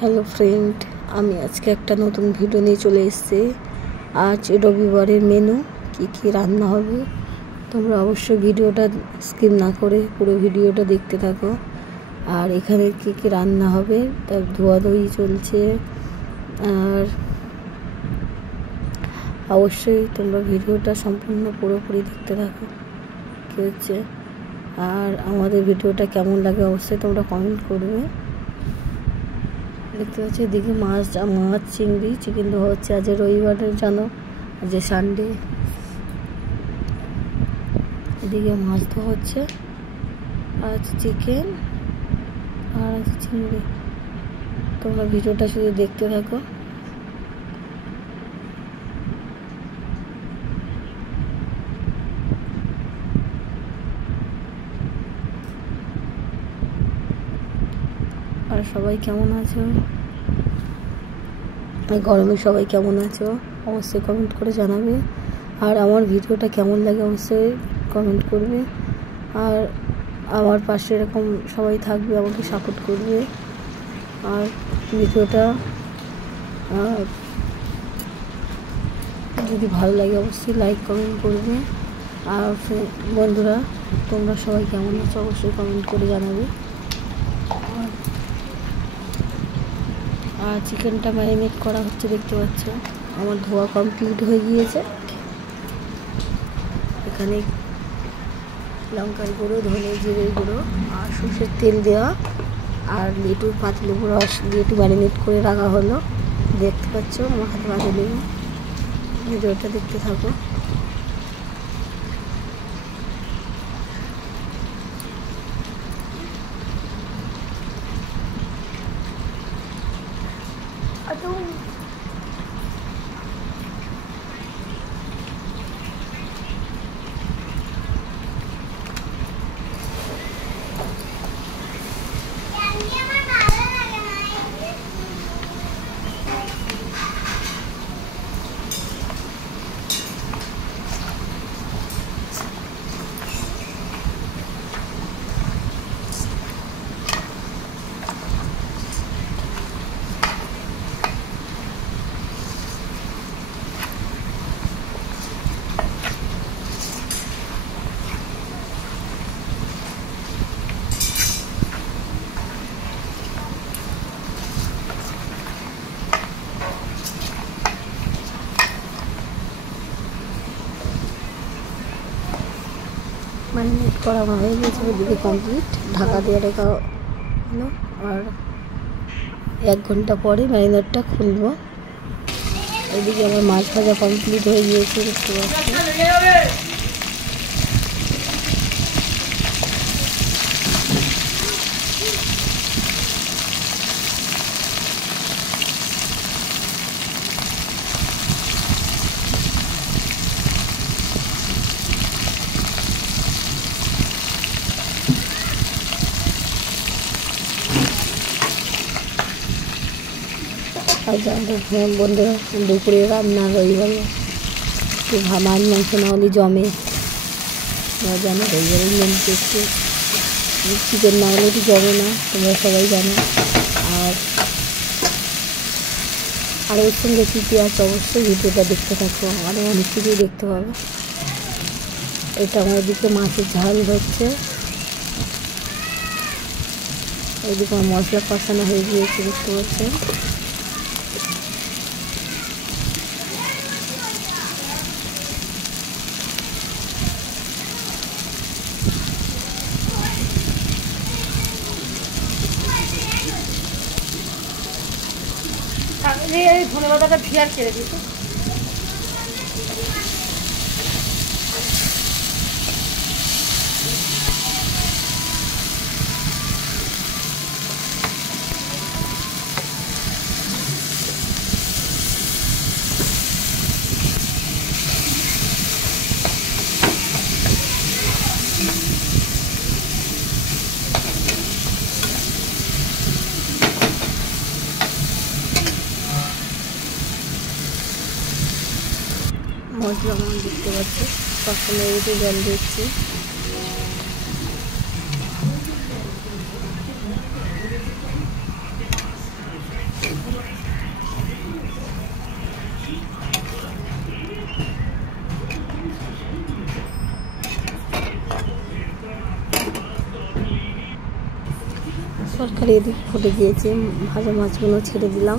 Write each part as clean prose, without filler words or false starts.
Hello friend, আমি আজকে একটা নতুন ভিডিও নিয়ে চলে এসেছি। আজ রবিবারের মেনু কি কি রান্না হবে, তোমরা অবশ্যই ভিডিওটা স্কিপ না করে পুরো ভিডিওটা দেখতে থাকো। আর এখানে কি কি রান্না হবে তার ধোয়াধুয়ি চলছে, আর অবশ্যই তোমরা ভিডিওটা সম্পূর্ণ পুরোপুরি দেখতে থাকো কী হচ্ছে। আর আমাদের ভিডিওটা কেমন লাগে অবশ্যই তোমরা কমেন্ট করবে। দেখতে পাচ্ছি এদিকে মাছ চিংড়ি চিকেন ধোয়া হচ্ছে। আজ রবিবারের জানো, আজ সানডে। এদিকে মাছ ধোয়া হচ্ছে, আজ চিকেন আর আজ চিংড়ি। তোমরা ভিডিওটা শুধু দেখতে থাকো। আর সবাই কেমন আছো, গরমে সবাই কেমন আছো অবশ্যই কমেন্ট করে জানাবে। আর আমার ভিডিওটা কেমন লাগে অবশ্যই কমেন্ট করবে। আর আমার পাশে এরকম সবাই থাকবে, আমাকে সাপোর্ট করবে। আর ভিডিওটা যদি ভালো লাগে অবশ্যই লাইক কমেন্ট করবে। আর বন্ধুরা, তোমরা সবাই কেমন আছো অবশ্যই কমেন্ট করে জানাবে। আর চিকেনটা ম্যারিনেট করা হচ্ছে, দেখতে পাচ্ছ আমার ধোয়া কমপ্লিট হয়ে গিয়েছে। এখানে লঙ্কার গুঁড়ো, ধনে জিরের গুঁড়ো আর সর্ষের তেল দেওয়া আর একটু পাতিলেবুর রস দিয়ে একটু ম্যারিনেট করে রাখা হলো। দেখতে পাচ্ছ আমার হাতে পাতিলেবু। ভিডিওটা দেখতে থাকো। ম্যারিনেট করা হয়ে গেছে, ওদিকে কমপ্লিট ঢাকা দিয়ে রেখা হলো। আর 1 ঘন্টা পরে ম্যারিনেটটা খুলবো। এদিকে আমার মাছ ভাজা কমপ্লিট হয়ে গিয়েছে, দেখতে পাচ্ছি। আর বন্ধুরা, দুপুরে রান্না রবিবারে একটু মাছ মাংস না হলে জমে, জানো রবিবারে মেন একটু চিকেন না হলে একটু জমে না, তোমরা সবাই জানো। আর ওর সঙ্গে কী কী আছে অবশ্যই ভিডিওটা দেখতে থাকো, আরও অনেক কিছুই দেখতে পাবে। এটা আমার এদিকে মাছের ঝাল হচ্ছে, এদিকে আমার মশলা কষানো হয়ে গিয়েছে, দেখতে পাচ্ছেন। ধনে পাতাটা ভিয়ার কেড়ে দিত। মশলা দেখতে পাচ্ছি, কখনো জল দিচ্ছি। তরকারি এদিকে ফুটে গিয়েছে, ভাজা মাছগুলো ছেড়ে দিলাম।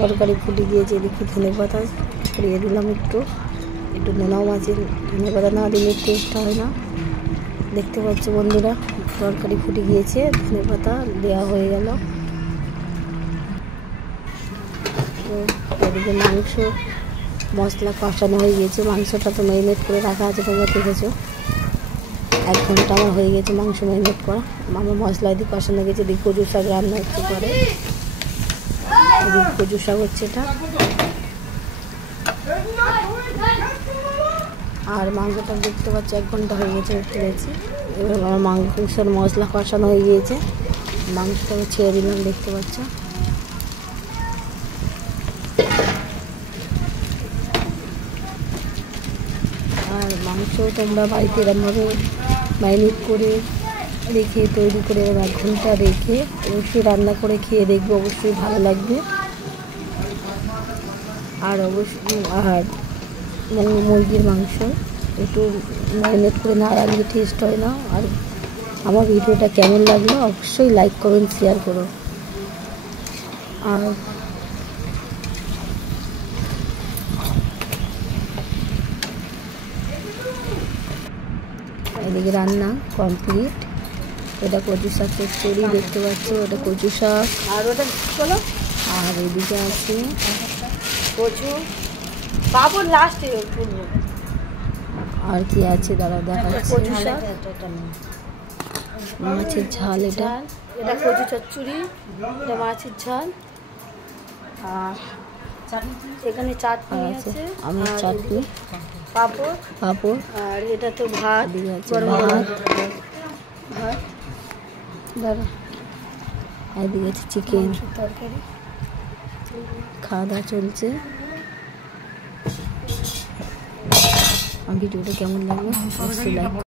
তরকারি ফুটে গিয়েছে, এদিকে ধনে পাতা ছড়িয়ে দিলাম। একটু নোনাও মাছের ধনে পাতা না দিলে টেস্ট হয় না। দেখতে পাচ্ছ বন্ধুরা, তরকারি ফুটে গিয়েছে, ধনে পাতা দেওয়া হয়ে গেল। তো এদিকে মাংস মশলা কষানো হয়ে গিয়েছে। মাংসটা তো ম্যারিনেট করে রাখা আছে, তোমরা দেখেছো। 1 ঘন্টা আমার হয়ে গেছে মাংস ম্যারিনেট করা। আমার মশলা এদিকে কষানো গেছে। এদিকে কচু শাক রান্না হচ্ছে পরে, এদিকে কচু শাক হচ্ছে এটা। আর মাংসটা দেখতে পাচ্ছি 1 ঘন্টা হয়ে গেছে তুলেছি। এবার আমার মাংসের মশলা কষানো হয়ে গিয়েছে, মাংসটা ছেড়ে দিলাম। দেখতে পাচ্ছ আর মাংস তোমরা বাড়িতে এরকমভাবে ম্যারিনেট করে রেখে তৈরি করে 1 ঘন্টা রেখে অবশ্যই রান্না করে খেয়ে দেখবে, অবশ্যই ভালো লাগবে। আর অবশ্যই মুরগির মাংস একটু ম্যারিনেট করে না রাখলে টেস্ট হয় না। আর আমার ভিডিওটা কেমন লাগলো অবশ্যই লাইক কমেন্ট শেয়ার করো। আর এদিকে রান্না কমপ্লিট। এটা কচু শাক চচ্চড়ি দেখতে পাচ্ছ, ওটা কচু শাক। আর ওটা চলো, আর এদিকে আছে কচু বাবুর লাস্টে। আর কি আছে দাঁড়া দেখাচ্ছি। কচু শাক, মাছের ঝাল, এটা কচু চচ্চড়ি, এটা মাছের ঝাল। আর এখানে চাটনি আছে, আমের চাটনি, পাঁপড়। আর এটা তো ভাত, গরম ভাত। দাঁড়া, এদিকে আছে চিকেন তরকারি। খাওয়া দাওয়া চলছে। ভিডিওটা কেমন লাগলো অবশ্যই লাইক